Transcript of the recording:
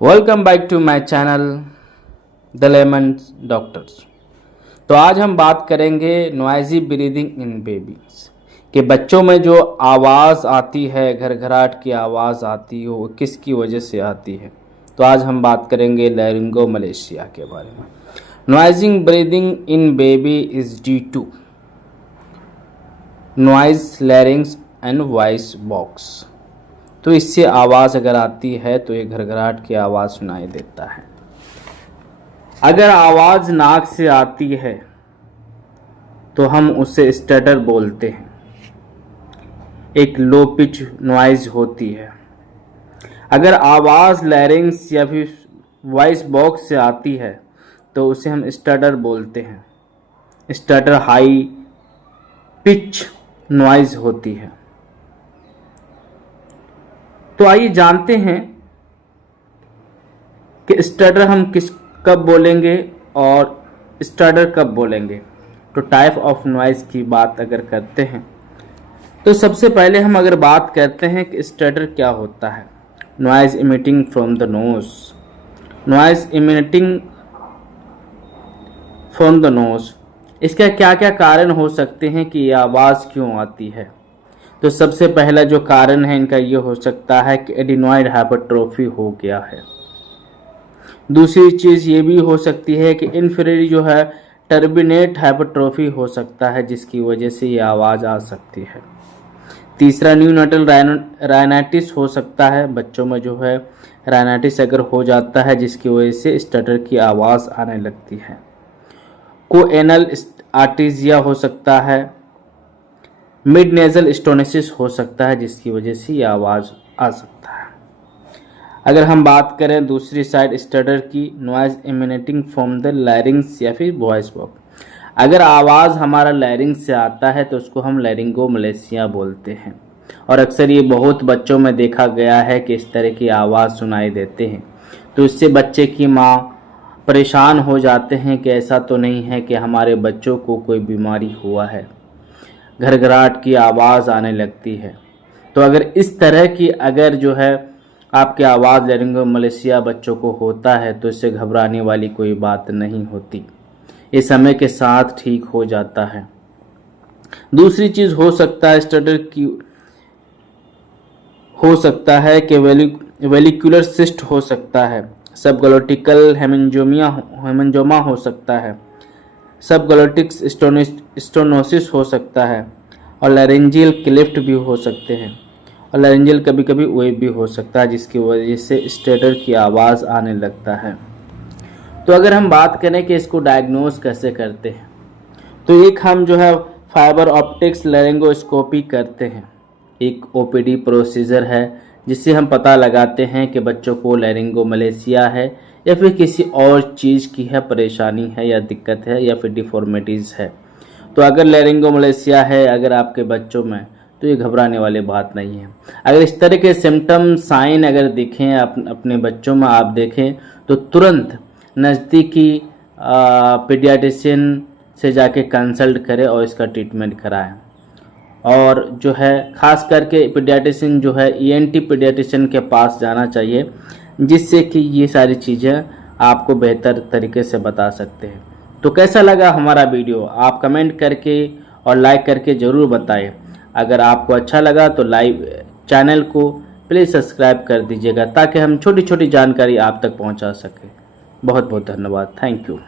Welcome back to my channel the lemon doctors. तो आज हम बात करेंगे नॉइजी ब्रीदिंग इन बेबीज कि बच्चों में जो आवाज़ आती है, घरघराहट की आवाज़ आती है, वो किसकी वजह से आती है। तो आज हम बात करेंगे लैरिंगोमलेशिया के बारे में। Noising breathing in baby is due to noise, larynx and voice box. तो इससे आवाज़ अगर आती है तो ये घरघराहट की आवाज़ सुनाई देता है। अगर आवाज़ नाक से आती है तो हम उसे स्टटर बोलते हैं, एक लो पिच नॉइज होती है। अगर आवाज़ लैरिंग्स या फिर वॉइस बॉक्स से आती है तो उसे हम स्टटर बोलते हैं। स्टटर हाई पिच नॉइज होती है। तो आइए जानते हैं कि स्टटर हम कब बोलेंगे और स्टटर कब बोलेंगे। तो टाइप ऑफ नॉइज की बात अगर करते हैं तो सबसे पहले हम अगर बात करते हैं कि स्टटर क्या होता है। Noise emitting from the nose. Noise emitting from the nose, इसका क्या क्या कारण हो सकते हैं कि ये आवाज़ क्यों आती है। तो सबसे पहला जो कारण है इनका ये हो सकता है कि एडिनॉइड हाइपरट्रोफी हो गया है। दूसरी चीज़ ये भी हो सकती है कि इन्फेरिटी जो है टर्बिनेट हाइपरट्रोफी हो सकता है, जिसकी वजह से ये आवाज़ आ सकती है। तीसरा न्यूनेटल राइनाइटिस हो सकता है। बच्चों में जो है राइनाइटिस अगर हो जाता है जिसकी वजह से स्टटर की आवाज़ आने लगती है। कोएनल आर्टिजिया हो सकता है। मिड नेजल स्टोनिसिस हो सकता है जिसकी वजह से ये आवाज़ आ सकता है। अगर हम बात करें दूसरी साइड स्टटर की, noise emanating from the larynx या फिर वॉइस बॉक्स। अगर आवाज़ हमारा लैरिंग्स से आता है तो उसको हम लैरिंगोमलेशिया बोलते हैं। और अक्सर ये बहुत बच्चों में देखा गया है कि इस तरह की आवाज़ सुनाई देते हैं। तो इससे बच्चे की माँ परेशान हो जाते हैं कि ऐसा तो नहीं है कि हमारे बच्चों को कोई बीमारी हुआ है, घरघराहट की आवाज़ आने लगती है। तो अगर इस तरह की अगर जो है आपकी आवाज़ लैरिंगोमलेशिया बच्चों को होता है तो इससे घबराने वाली कोई बात नहीं होती, ये समय के साथ ठीक हो जाता है। दूसरी चीज़ हो सकता है स्टटर की हो सकता है कि वेलिकुलर सिस्ट हो सकता है, सबग्लोटिकल हेमेंजोमा हो सकता है, सबग्लोटिक स्टोनोसिस हो सकता है, और लैरेंजियल क्लेफ्ट भी हो सकते हैं, और लैरेंजियल कभी कभी वेव भी हो सकता है जिसकी वजह से स्टटर की आवाज़ आने लगता है। तो अगर हम बात करें कि इसको डायग्नोज कैसे करते हैं तो एक हम जो है फाइबर ऑप्टिक्स लैरिंगोस्कोपी करते हैं। एक ओपीडी प्रोसीजर है जिससे हम पता लगाते हैं कि बच्चों को लैरिंगोमलेशिया है या फिर किसी और चीज़ की है परेशानी है या दिक्कत है या फिर डिफॉर्मिटीज़ है। तो अगर लैरिंगोमलेशिया है अगर आपके बच्चों में तो ये घबराने वाली बात नहीं है। अगर इस तरह के सिम्टम साइन अगर दिखें अपने बच्चों में आप देखें तो तुरंत नज़दीकी पीडियाट्रिशियन से जाके कंसल्ट करें और इसका ट्रीटमेंट कराएं। और जो है ख़ास करके पीडियाट्रिशियन जो है ईएनटी पीडियाट्रिशियन के पास जाना चाहिए, जिससे कि ये सारी चीज़ें आपको बेहतर तरीके से बता सकते हैं। तो कैसा लगा हमारा वीडियो आप कमेंट करके और लाइक करके ज़रूर बताएं। अगर आपको अच्छा लगा तो चैनल को प्लीज़ सब्सक्राइब कर दीजिएगा ताकि हम छोटी छोटी जानकारी आप तक पहुंचा सकें। बहुत बहुत धन्यवाद। Thank you.